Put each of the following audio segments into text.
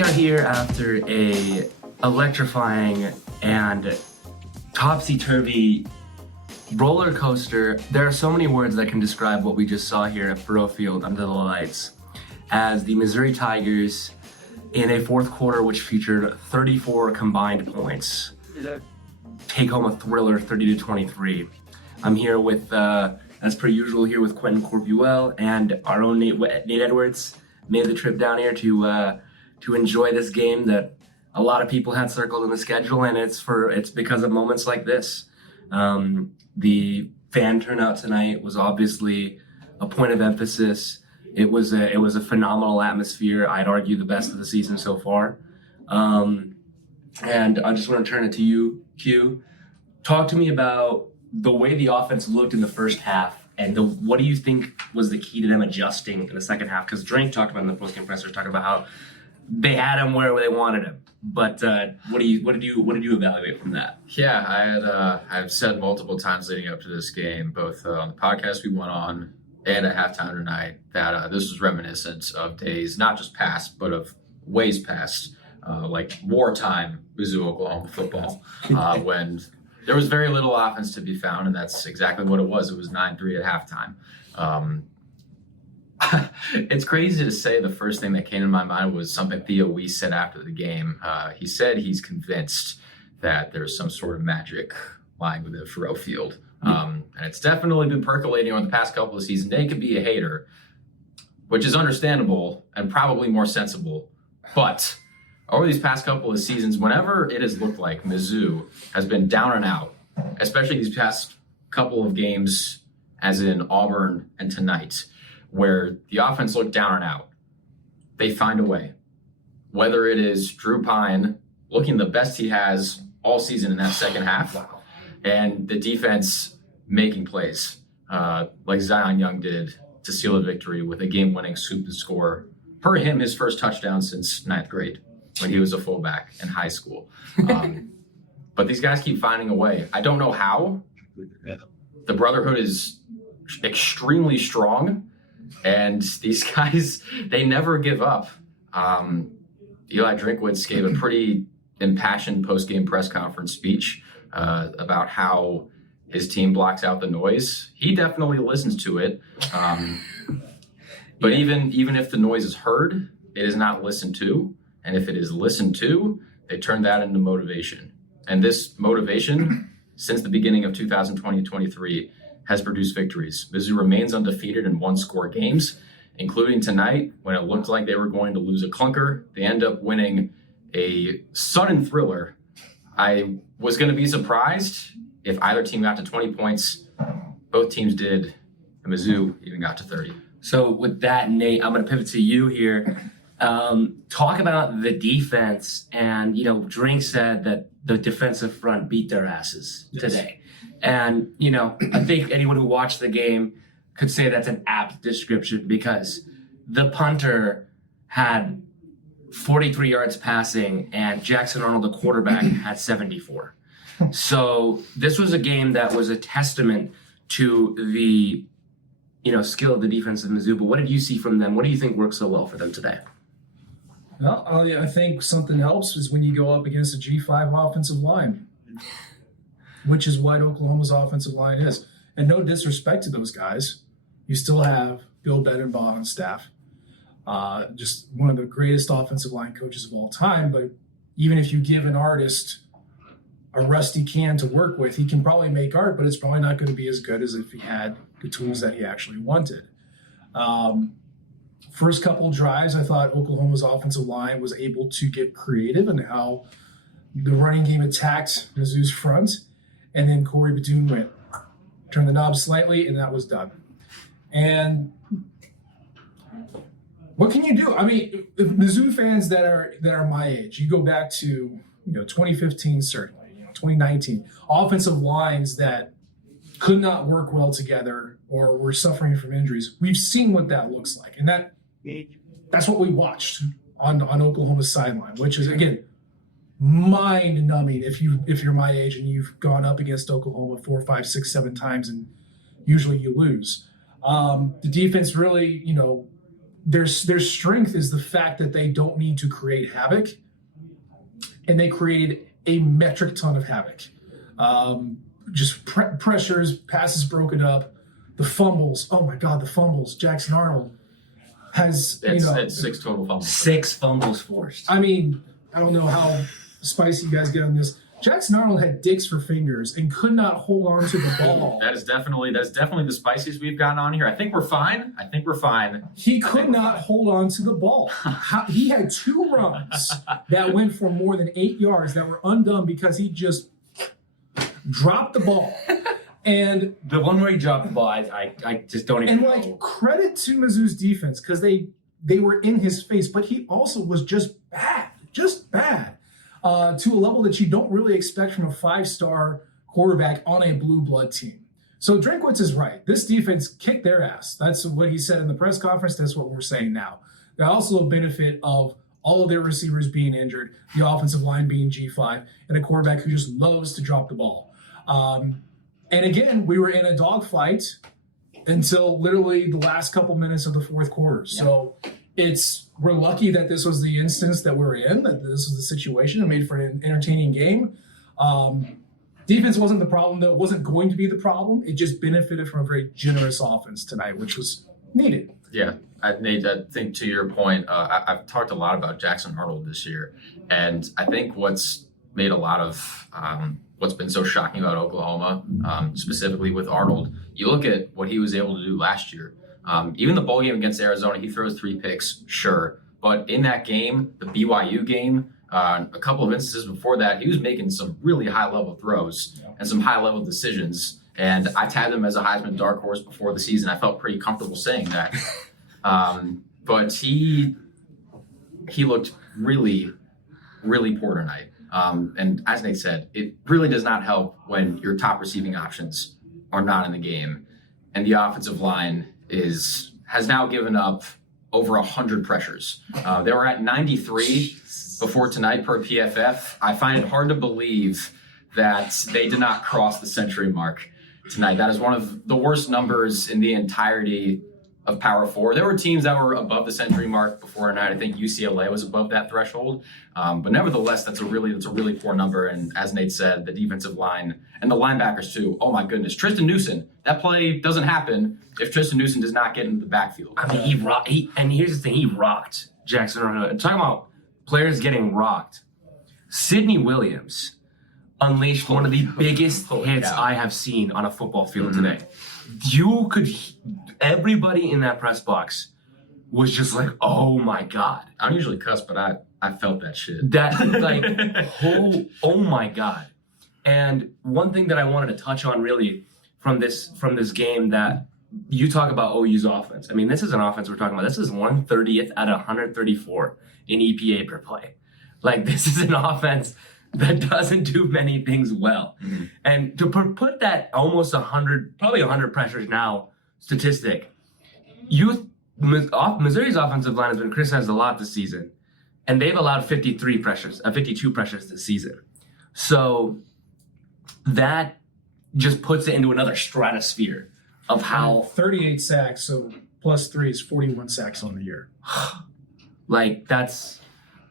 We are here after a electrifying and topsy-turvy roller coaster. There are so many words that can describe what we just saw here at Faurot Field under the lights as the Missouri Tigers, in a fourth quarter which featured 34 combined points, take home a thriller 30-23. I'm here with, as per usual, here with Quentin and our own Nate Edwards. Made the trip down here to enjoy this game that a lot of people had circled in the schedule, and it's because of moments like this. The fan turnout tonight was obviously a point of emphasis. It was a phenomenal atmosphere. I'd argue the best of the season so far. And I just want to turn it to you, Q. Talk to me about the way the offense looked in the first half, and what do you think was the key to them adjusting in the second half? Because Drink talked about in the postgame pressers, talking about how they had him where they wanted him. But what did you evaluate from that? Yeah, I've said multiple times leading up to this game, both on the podcast we went on and at halftime tonight, that this was reminiscent of days not just past, but of ways past, like wartime Mizzou, Oklahoma football, when there was very little offense to be found, and that's exactly what it was. It was 9-3 at halftime. It's crazy to say the first thing that came to my mind was something Theo Weiss said after the game. He said he's convinced that there's some sort of magic lying within Faurot Field. And it's definitely been percolating over the past couple of seasons. They could be a hater, which is understandable and probably more sensible. But over these past couple of seasons, whenever it has looked like Mizzou has been down and out, especially these past couple of games, as in Auburn and tonight, where the offense looked down and out, they find a way. Whether it is Drew Pyne looking the best he has all season in that second half, and the defense making plays, like Zion Young did to seal a victory with a game-winning scoop and score. Per him, his first touchdown since ninth grade, when he was a fullback in high school. But these guys keep finding a way. I don't know how. The brotherhood is extremely strong, and these guys, they never give up. Eli Drinkwitz gave a pretty impassioned post-game press conference speech about how his team blocks out the noise. He definitely listens to it. But even if the noise is heard, it is not listened to. And if it is listened to, they turn that into motivation. And this motivation, since the beginning of 2020-23, has produced victories. Mizzou remains undefeated in one-score games, including tonight when it looked like they were going to lose a clunker. They end up winning a sudden thriller. I was going to be surprised if either team got to 20 points. Both teams did. And Mizzou even got to 30. So with that, Nate, I'm going to pivot to you here. Talk about the defense, and Drink said that the defensive front beat their asses today. And I think anyone who watched the game could say that's an apt description, because the punter had 43 yards passing and Jackson Arnold, the quarterback, had 74. So this was a game that was a testament to the skill of the defense of Mizzou. But what did you see from them? What do you think worked so well for them today? Well, I think something helps is when you go up against a G5 offensive line, which is what Oklahoma's offensive line is. And no disrespect to those guys. You still have Bill Bedenbaugh on staff. Just one of the greatest offensive line coaches of all time. But even if you give an artist a rusty can to work with, he can probably make art, but it's probably not going to be as good as if he had the tools that he actually wanted. First couple drives, I thought Oklahoma's offensive line was able to get creative in how the running game attacked Mizzou's front. And then Corey Batoon went, turned the knob slightly, and that was done. And what can you do? I mean, the Mizzou fans that are my age, you go back to 2015, certainly, 2019, offensive lines that could not work well together or were suffering from injuries. We've seen what that looks like, and that's what we watched on Oklahoma's sideline, which is, again, mind-numbing if you're my age and you've gone up against Oklahoma 4, 5, 6, 7 times, and usually you lose. The defense really, their strength is the fact that they don't need to create havoc, and they created a metric ton of havoc. Just pressures, passes broken up, the fumbles. Oh my God, the fumbles. Jackson Arnold has it's 6 total fumbles. 6 fumbles forced. I mean, I don't know how spicy you guys get on this. Jackson Arnold had dicks for fingers and could not hold on to the ball. That's definitely the spiciest we've gotten on here. I think we're fine. He could not hold on to the ball. He had 2 runs that went for more than 8 yards that were undone because he just dropped the ball. And the one where he dropped the ball, I just don't even know. And credit to Mizzou's defense because they were in his face, but he also was just bad. To a level that you don't really expect from a 5-star quarterback on a blue blood team. So Drinkwitz is right. This defense kicked their ass. That's what he said in the press conference. That's what we're saying now. They also benefit of all of their receivers being injured, the offensive line being G5, and a quarterback who just loves to drop the ball. And again, we were in a dogfight until literally the last couple minutes of the fourth quarter. So we're lucky that this was the instance that we're in, that this was the situation. It made for an entertaining game. Defense wasn't the problem, though. It wasn't going to be the problem. It just benefited from a very generous offense tonight, which was needed. Yeah, Nate, I think to your point, I've talked a lot about Jackson Arnold this year, and I think what's made a lot of what's been so shocking about Oklahoma, specifically with Arnold, you look at what he was able to do last year. Even the bowl game against Arizona, he throws 3 picks, sure. But in that game, the BYU game, a couple of instances before that, he was making some really high-level throws and some high-level decisions. And I tagged him as a Heisman dark horse before the season. I felt pretty comfortable saying that. But he looked really, really poor tonight. And as Nate said, it really does not help when your top receiving options are not in the game. And the offensive line has now given up over 100 pressures. They were at 93 before tonight per PFF. I find it hard to believe that they did not cross the century mark tonight. That is one of the worst numbers in the entirety of Power 4. There were teams that were above the century mark before tonight. I think UCLA was above that threshold. But nevertheless, that's a really poor number. And as Nate said, the defensive line and the linebackers too. Oh my goodness. Tristan Newson. That play doesn't happen if Tristan Newson does not get into the backfield. I mean, and here's the thing, he rocked Jackson Arnold. And talking about players getting rocked, Sidney Williams unleashed one of the biggest hits I have seen on a football field today. Everybody in that press box was just like, oh my God. I don't usually cuss, but I felt that shit. Oh my God. And one thing that I wanted to touch on really from this game, that you talk about OU's offense. I mean, this is an offense we're talking about. This is 130th out of 134 in EPA per play. This is an offense that doesn't do many things well. Mm-hmm. And to put that almost 100, probably 100 pressures now statistic, Missouri's offensive line has been criticized a lot this season, and they've allowed 52 pressures this season. So that just puts it into another stratosphere of how 38 sacks, so plus 3 is 41 sacks on the year.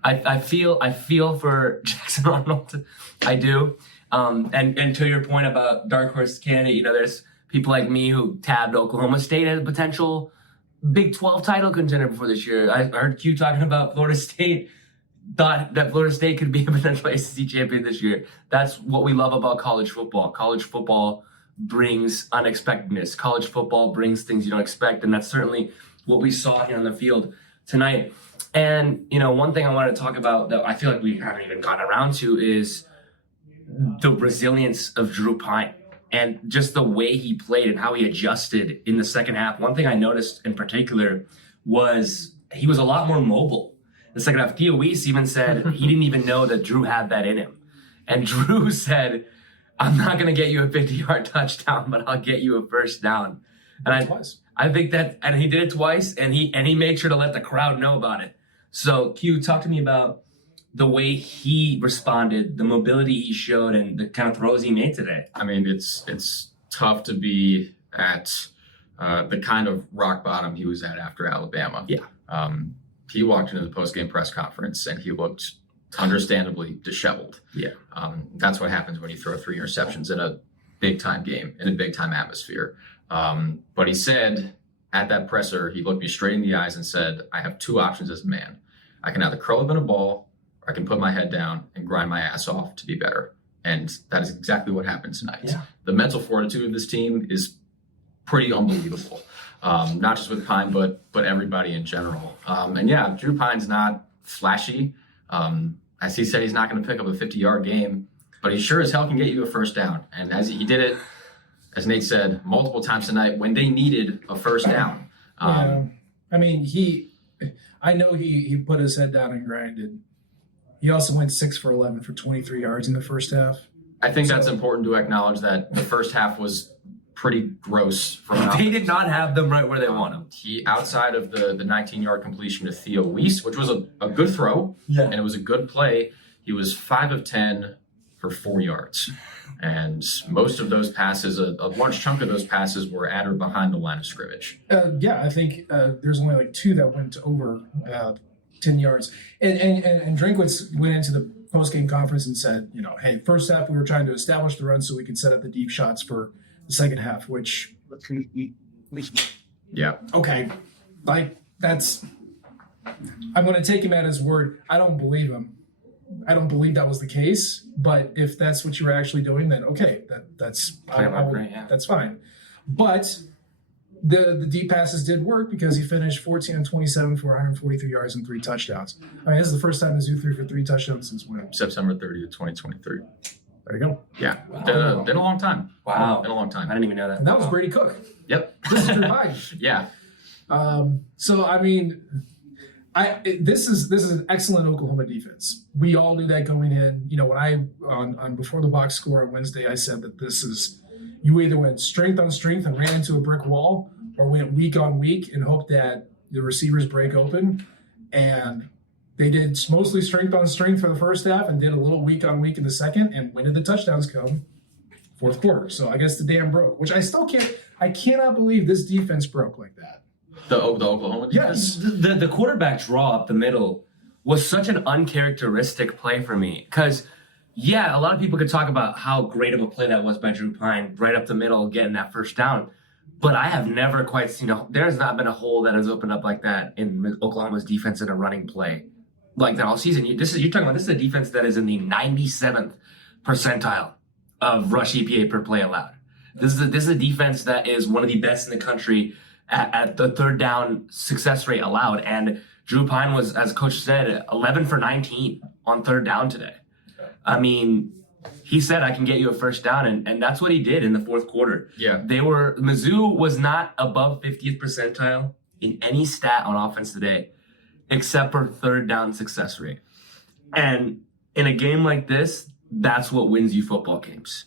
I feel for Jackson Arnold. I do. And to your point about dark horse candidate, there's people like me who tabbed Oklahoma State as a potential Big 12 title contender before this year. I heard Q talking about Florida State, thought that Florida State could be a potential ACC champion this year. That's what we love about college football. College football brings unexpectedness. College football brings things you don't expect, and that's certainly what we saw here on the field tonight. And, one thing I wanted to talk about that I feel like we haven't even gotten around to is the resilience of Drew Pyne and just the way he played and how he adjusted in the second half. One thing I noticed in particular was he was a lot more mobile. The second half, Theo Weiss even said he didn't even know that Drew had that in him. And Drew said, I'm not going to get you a 50-yard touchdown, but I'll get you a first down. And I think that, and he did it twice, and he made sure to let the crowd know about it. So, Q, talk to me about the way he responded, the mobility he showed, and the kind of throws he made today. I mean, it's tough to be at the kind of rock bottom he was at after Alabama. Yeah. He walked into the post-game press conference and he looked understandably disheveled. Yeah. That's what happens when you throw 3 interceptions in a big-time game, in a big-time atmosphere. But he said at that presser, he looked me straight in the eyes and said, I have 2 options as a man. I can either curl up in a ball or I can put my head down and grind my ass off to be better. And that is exactly what happened tonight. Yeah. The mental fortitude of this team is pretty unbelievable. Not just with Pyne, but everybody in general. And yeah, Drew Pyne's not flashy. As he said, he's not going to pick up a 50-yard game, but he sure as hell can get you a first down. And as he did it, as Nate said, multiple times tonight when they needed a first down. I mean, I know he put his head down and grinded. He also went 6 for 11 for 23 yards in the first half. I think that's important to acknowledge that the first half was pretty gross. They did not have them right where they want them. He, outside of the 19-yard completion to Theo Weiss, which was a good throw, and it was a good play, he was 5 of 10 for 4 yards. And most of those passes, a large chunk of those passes were at or behind the line of scrimmage. I think there's only like 2 that went over 10 yards. And Drinkwitz went into the post-game conference and said, hey, first half we were trying to establish the run so we could set up the deep shots for the second half, which, yeah, okay, like that's, I'm going to take him at his word. I don't believe him. I don't believe that was the case, but if that's what you were actually doing, then okay, that's fine. But the deep passes did work because he finished 14 and 27 for 143 yards and 3 touchdowns. I mean, this is the first time Mizzou threw for 3 touchdowns since when? September 30th, 2023. There you go. Yeah, Wow. been a long time. Wow. Been a long time. I didn't even know that. And that was Brady Cook. Yep. This is Drew Pyne. Yeah. So I mean, this is an excellent Oklahoma defense. We all knew that going in. When I on before the box score on Wednesday, I said that this is, you either went strength on strength and ran into a brick wall, or went week on week and hoped that the receivers break open. And they did mostly strength on strength for the first half and did a little week on week in the second. And when did the touchdowns come? Fourth quarter. So I guess the dam broke, which I cannot believe this defense broke like that. The Oklahoma defense? Yes. The quarterback draw up the middle was such an uncharacteristic play for me. Because, yeah, a lot of people could talk about how great of a play that was by Drew Pyne, right up the middle, getting that first down. But I have never quite seen there's not been a hole that has opened up like that in Oklahoma's defense in a running play like that all season. You're talking about, this is a defense that is in the 97th percentile of rush EPA per play allowed. This is a defense that is one of the best in the country at the third down success rate allowed. And Drew Pyne was, as Coach said, 11 for 19 on third down today. I mean, he said, I can get you a first down, and that's what he did in the fourth quarter. Yeah. Mizzou was not above 50th percentile in any stat on offense today, except for third down success rate. And in a game like this, that's what wins you football games.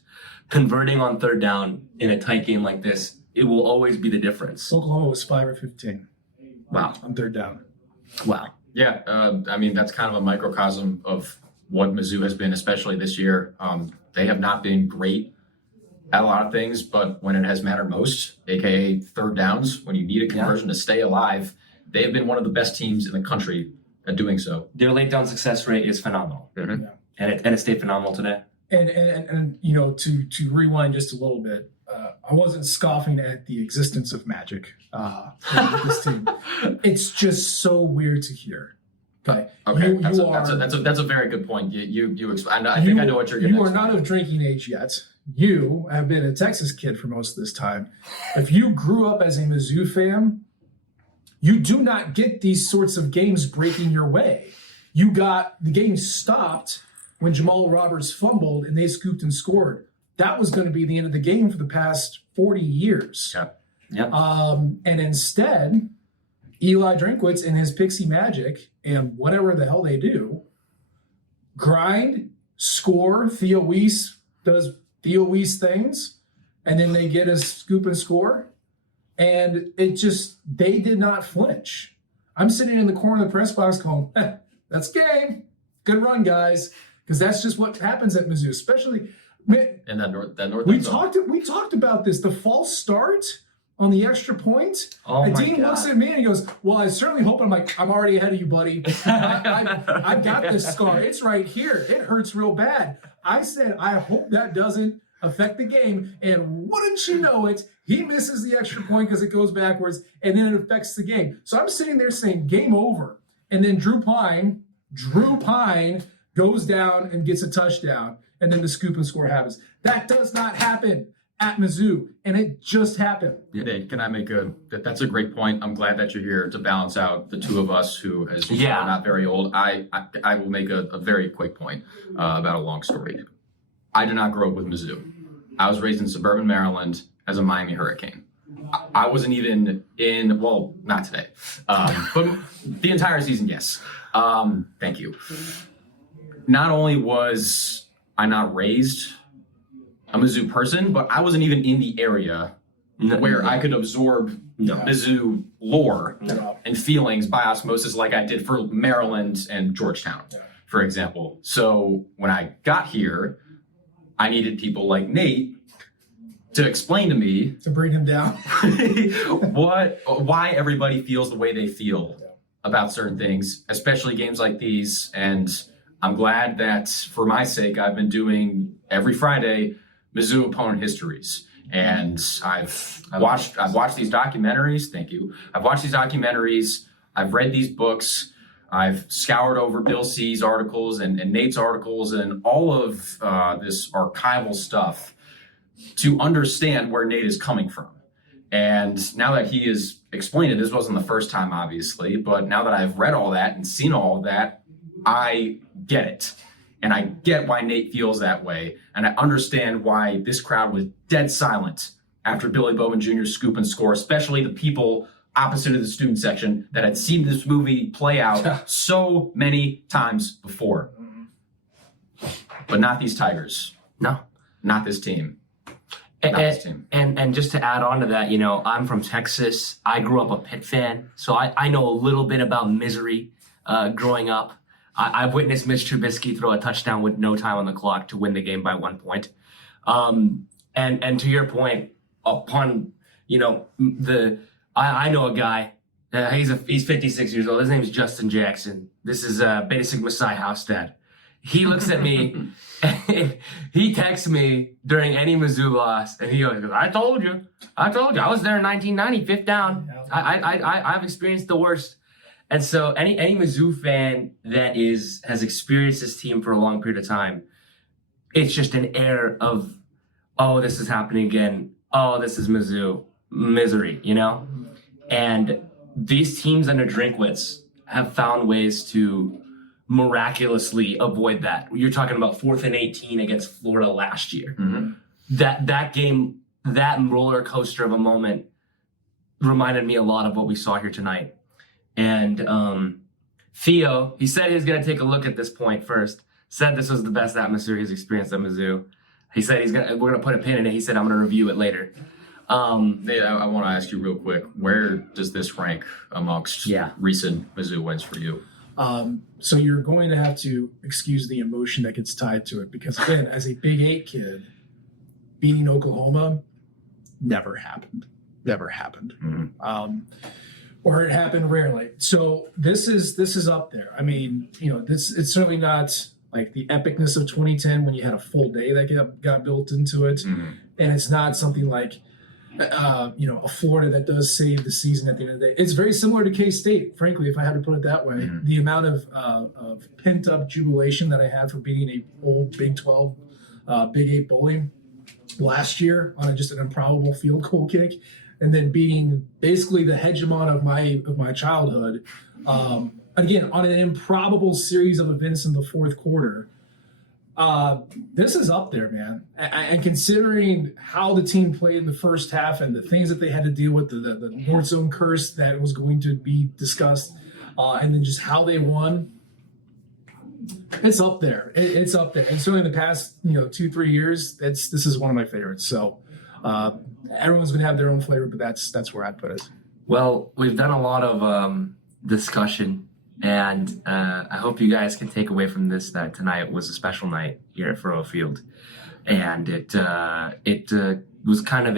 Converting on third down in a tight game like this, it will always be the difference. Oklahoma was 5 or 15. Wow. On third down. Wow. Yeah, I mean, that's kind of a microcosm of what Mizzou has been, especially this year. They have not been great at a lot of things, but when it has mattered most, aka third downs, when you need a conversion to stay alive, they have been one of the best teams in the country at doing so. Their late down success rate is phenomenal. Mm-hmm. And it stayed phenomenal today. And to rewind just a little bit, I wasn't scoffing at the existence of magic with this team. It's just so weird to hear. Okay. That's a very good point. I think I know what you're getting. You are not of drinking age yet. You have been a Texas kid for most of this time. If you grew up as a Mizzou fan, you do not get these sorts of games breaking your way. You got the game stopped when Jamal Roberts fumbled and they scooped and scored. That was going to be the end of the game for the past 40 years. Yeah. And instead, Eli Drinkwitz and his pixie magic and whatever the hell they do, grind, score, Theo Weiss does Theo Weiss things, and then they get a scoop and score. And they did not flinch. I'm sitting in the corner of the press box going, that's game. Good run, guys. Because that's just what happens at Mizzou, especially. And that north. We talked about this. The false start on the extra point. Oh my Adeen God. looks at me and he goes, well, I certainly hope. I'm like, I'm already ahead of you, buddy. I've got this scar. It's right here. It hurts real bad. I said, I hope that doesn't affect the game. And wouldn't you know it, he misses the extra point because it goes backwards, and then it affects the game. So I'm sitting there saying, game over. And then Drew Pyne goes down and gets a touchdown, and then the scoop and score happens. That does not happen at Mizzou, and it just happened. Yeah, can I make that's a great point. I'm glad that you're here to balance out the two of us who, as you are not very old. I will make a very quick point about a long story. I did not grow up with Mizzou. I was raised in suburban Maryland as a Miami Hurricane. I wasn't even in, well, not today, but the entire season, yes. Thank you. Not only was I not raised a Mizzou person, but I wasn't even in the area where I could absorb Mizzou lore and feelings by osmosis like I did for Maryland and Georgetown, for example. So when I got here, I needed people like Nate to explain to me To bring him down. why everybody feels the way they feel about certain things, especially games like these. And I'm glad that for my sake, I've been doing every Friday Mizzou opponent histories. And I've watched these documentaries. Thank you. I've watched these documentaries. I've read these books. I've scoured over Bill C's articles and Nate's articles and all of this archival stuff to understand where Nate is coming from. And now that he has explained it, this wasn't the first time, obviously, but now that I've read all that and seen all of that, I get it. And I get why Nate feels that way. And I understand why this crowd was dead silent after Billy Bowman Jr.'s scoop and score, especially the people opposite of the student section that had seen this movie play out so many times before. But not these Tigers. No. Not this team. And just to add on to that, I'm from Texas. I grew up a Pitt fan, so I know a little bit about misery growing up. I've witnessed Mitch Trubisky throw a touchdown with no time on the clock to win the game by 1 point. And to your point, upon I know a guy. He's 56 years old. His name is Justin Jackson. This is Beta Sigma Psi house dad. He looks at me. He texts me during any Mizzou loss, and he always goes, I told you. I was there in 1990, fifth down. I've experienced the worst. And so any Mizzou fan that has experienced this team for a long period of time, it's just an air of, oh, this is happening again. Oh, this is Mizzou. Misery, And these teams under Drinkwitz have found ways to miraculously avoid that. You're talking about 4th and 18 against Florida last year. Mm-hmm. That game, that roller coaster of a moment reminded me a lot of what we saw here tonight. And Theo, he said he was going to take a look at this point first, said this was the best atmosphere he's experienced at Mizzou. He said we're going to put a pin in it. He said, I'm going to review it later. Nate, I want to ask you real quick, where does this rank amongst recent Mizzou wins for you? So you're going to have to excuse the emotion that gets tied to it, because again, as a Big 8 kid, beating Oklahoma never happened. Mm-hmm. Or it happened rarely. So this is up there. I mean, it's certainly not like the epicness of 2010 when you had a full day that got built into it, and it's not something like a Florida that does save the season at the end of the day. It's very similar to K-State, frankly, if I had to put it that way. Mm-hmm. The amount of pent-up jubilation that I had for beating a old Big 12, Big 8 bully last year on just an improbable field goal kick, and then beating basically the hegemon of my childhood, again, on an improbable series of events in the fourth quarter. This is up there, man. And considering how the team played in the first half and the things that they had to deal with, the North Zone curse that was going to be discussed, and then just how they won, it's up there. It's up there. And certainly in the past, 2-3 years, this is one of my favorites. So everyone's going to have their own flavor, but that's where I'd put it. Well, we've done a lot of discussion. And I hope you guys can take away from this that tonight was a special night here at Furrow Field. And it was kind of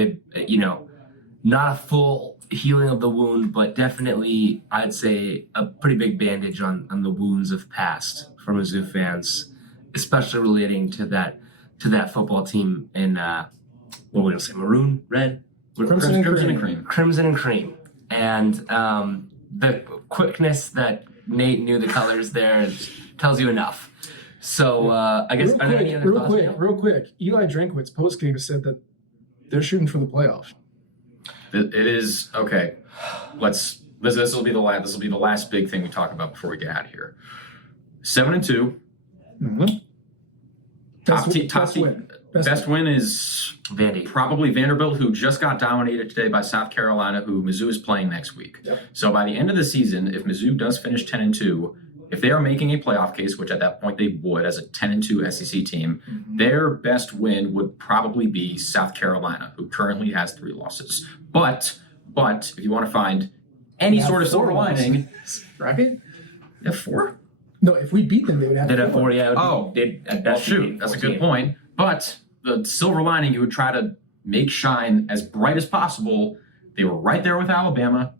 not a full healing of the wound, but definitely, I'd say, a pretty big bandage on the wounds of past for Mizzou fans, especially relating to that football team in what we're going to say, maroon, red, Crimson and cream. Crimson and cream, and the quickness that Nate knew the colors there tells you enough. So I guess real quick. Eli Drinkwitz postgame said that they're shooting for the playoffs. It is okay. This will be the last big thing we talk about before we get out of here. 7-2. Mm-hmm. Best win is Vandy. Probably Vanderbilt, who just got dominated today by South Carolina, who Mizzou is playing next week. Yep. So by the end of the season, if Mizzou does finish 10-2, if they are making a playoff case, which at that point they would as a 10-2 SEC team, their best win would probably be South Carolina, who currently has 3 losses. But if you want to find any sort of silver lining, right? they have 4. No, if we beat them, they would have. They'd have 4. Yeah. That's a good point. But the silver lining you would try to make shine as bright as possible. They were right there with Alabama,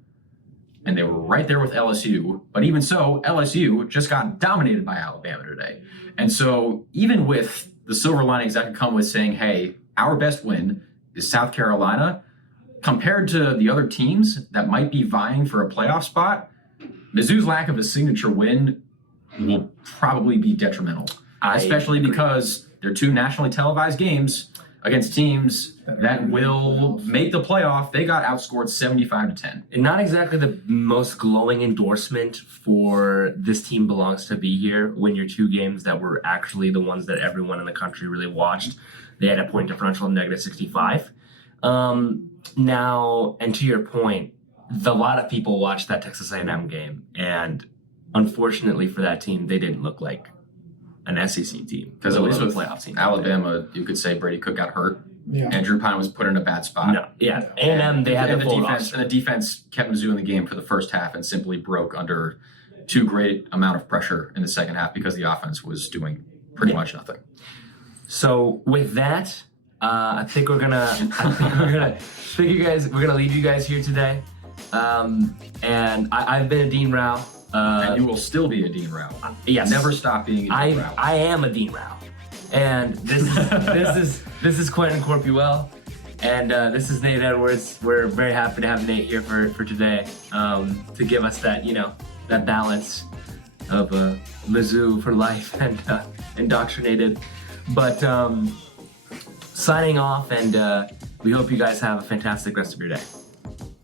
and they were right there with LSU. But even so, LSU just got dominated by Alabama today. And so even with the silver linings that could come with saying, hey, our best win is South Carolina, compared to the other teams that might be vying for a playoff spot, Mizzou's lack of a signature win will probably be detrimental, especially because they're 2 nationally televised games against teams that will make the playoff. They got outscored 75-10. And not exactly the most glowing endorsement for this team belongs to be here when your 2 games that were actually the ones that everyone in the country really watched, they had a point differential of -65. Now, and to your point, a lot of people watched that Texas A&M game, and unfortunately for that team, they didn't look like an SEC team. Because at least with playoff team, Alabama, you could say Brady Cook got hurt. Yeah. And Drew Pyne was put in a bad spot. No, yeah. A&M, they had the defense, and the defense kept Mizzou in the game for the first half and simply broke under too great amount of pressure in the second half because the offense was doing pretty much nothing. So with that, I think we're gonna leave you guys here today. And I've been Adeen Rao. And you will still be Adeen Rao. Yes. Never stop being Adeen Rao. I am Adeen Rao. And this is Quentin Corpuel. And this is Nate Edwards. We're very happy to have Nate here for today to give us that, that balance of Mizzou for life and indoctrinated. But signing off, and we hope you guys have a fantastic rest of your day.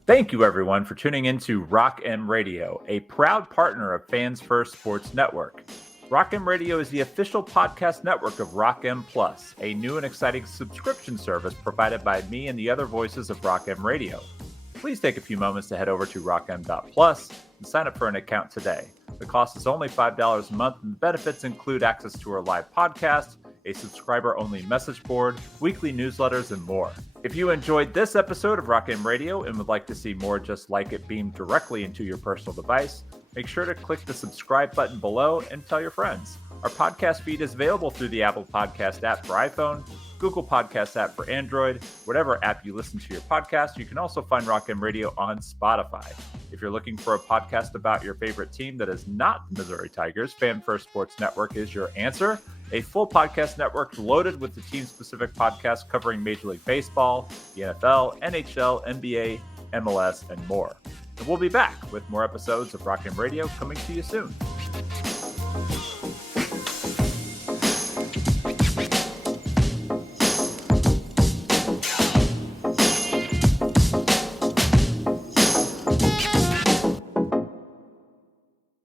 Thank you, everyone, for tuning in to Rock M Radio, a proud partner of Fans First Sports Network. Rock M Radio is the official podcast network of Rock M Plus, a new and exciting subscription service provided by me and the other voices of Rock M Radio. Please take a few moments to head over to rockm.plus and sign up for an account today. The cost is only $5 a month, and the benefits include access to our live podcast, a subscriber-only message board, weekly newsletters, and more. If you enjoyed this episode of Rock M Radio and would like to see more just like it beamed directly into your personal device, make sure to click the subscribe button below and tell your friends. Our podcast feed is available through the Apple Podcast app for iPhone, Google Podcast app for Android, whatever app you listen to your podcast. You can also find Rock M Radio on Spotify. If you're looking for a podcast about your favorite team that is not the Missouri Tigers, Fan First Sports Network is your answer. A full podcast network loaded with the team-specific podcasts covering Major League Baseball, the NFL, NHL, NBA, MLS, and more. And we'll be back with more episodes of Rock M Radio coming to you soon.